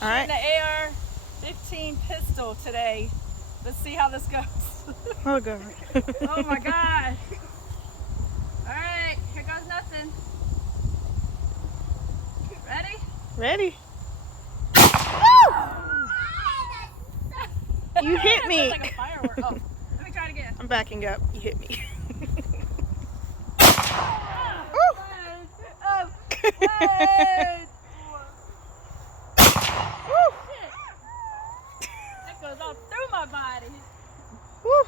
All right. The AR15 pistol today. Let's see how this goes. Oh god. Oh my gosh. All right, here goes nothing. Ready? Ready? You hit me. That's like a firework. Oh, let me try it again. I'm backing up. You hit me. Oh, what? Shit. That goes all through my body. Woo.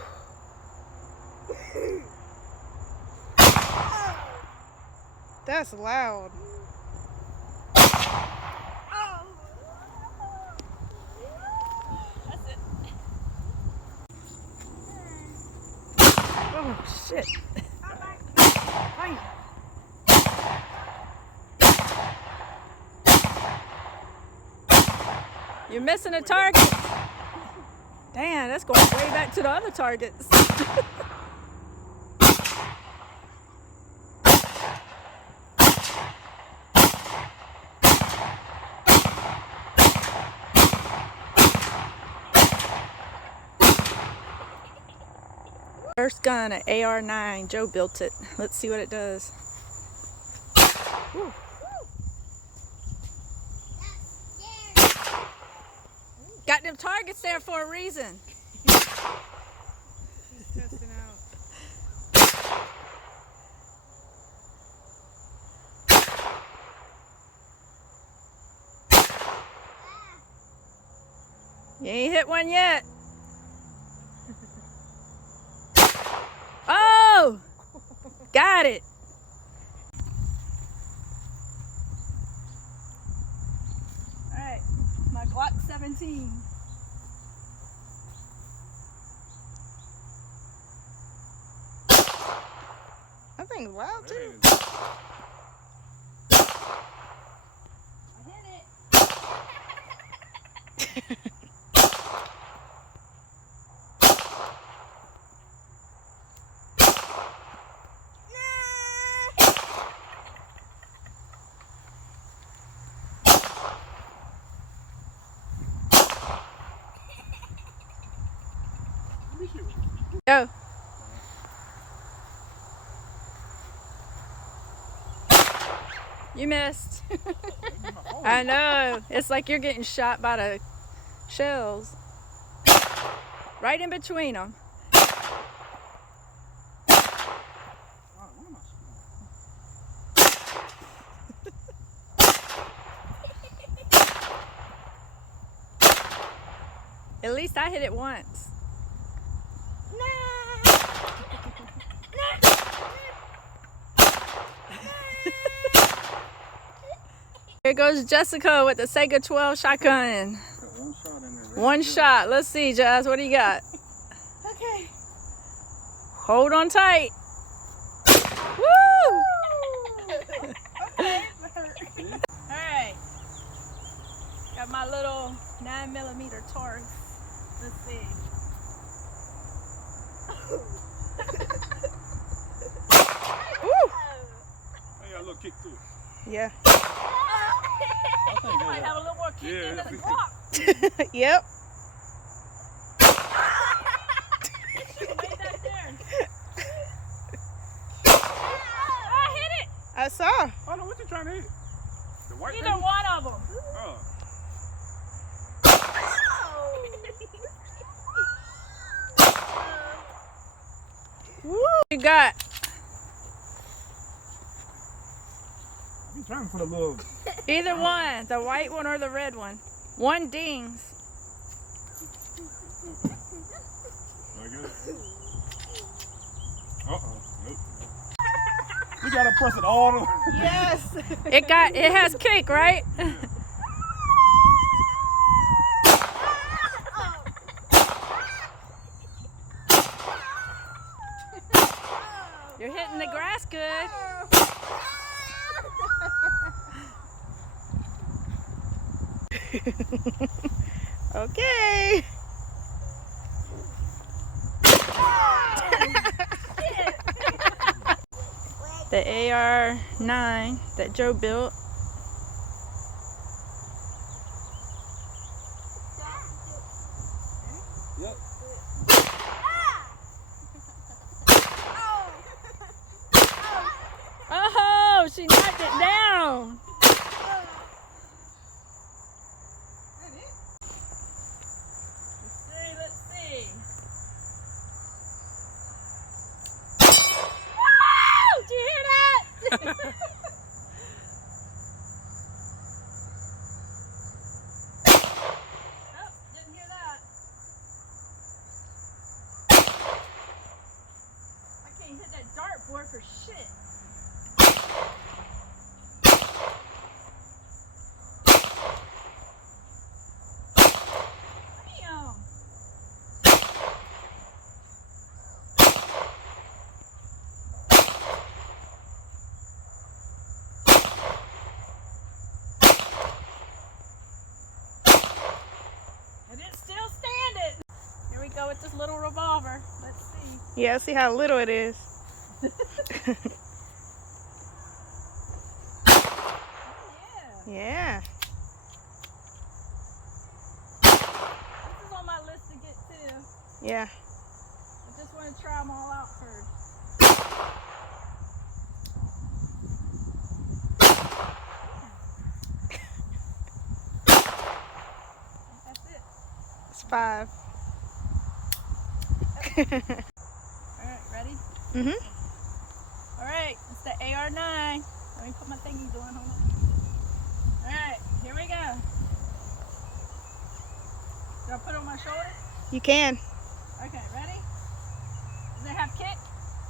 That's loud. That's it. Oh shit. Fine. You're missing a target. Damn, that's going way back to the other targets. First gun, an AR9. Joe built it. Let's see what it does. Woo. Got them targets there for a reason. He's testing out. You ain't hit one yet. Oh! Got it. All right, my glock17. That thing's loud too. I hit it. Go. You missed. I know. It's like you're getting shot by the shells. Right in between them. At least I hit it once. Here goes Jessica with the Sega 12 shotgun. One shot in there. One shot. Let's see, Jazz. What do you got? Okay. Hold on tight. Woo! Okay. Alright. Got my little 9mm Taurus. Let's see. Woo! Hey, got a little kick too. Yeah. You might have a little more kick in the block. Yep. Way back there. I hit it. I saw. Oh no, what you trying to hit? The white Either thing? one of them. Oh. Woo! You got. I'm trying to put a little. Either one. The white one or the red one. One dings. I get it. Uh-oh. Nope. You gotta press it all the way. Yes. It has kick, right? You're hitting the grass good. Okay. The AR9 that Joe built. Yep. Oh, she knocked it down. Let's see. Woo! Did you hear that? Oh, didn't hear that. I can't hit that dartboard for shit. Damn. And it's still standing. Here we go with this little revolver. Let's see. Yeah, see how little it is. Yeah. Yeah. This is on my list to get too. Yeah. I just want to try them all out first. That's it. It's 5. Alright, ready? Mm-hmm. Alright, it's the AR9. Let me put my thingies on. Hold on. Alright, here we go. Do I put it on my shoulder? You can. Okay, ready? Does it have kick?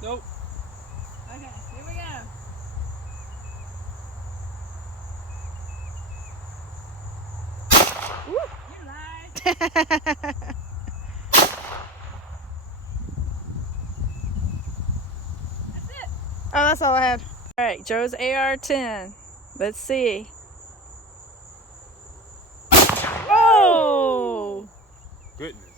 Nope. Okay, here we go. You lied. That's it. Oh, that's all I had. Alright, Joe's AR10. Let's see. Oh! Goodness.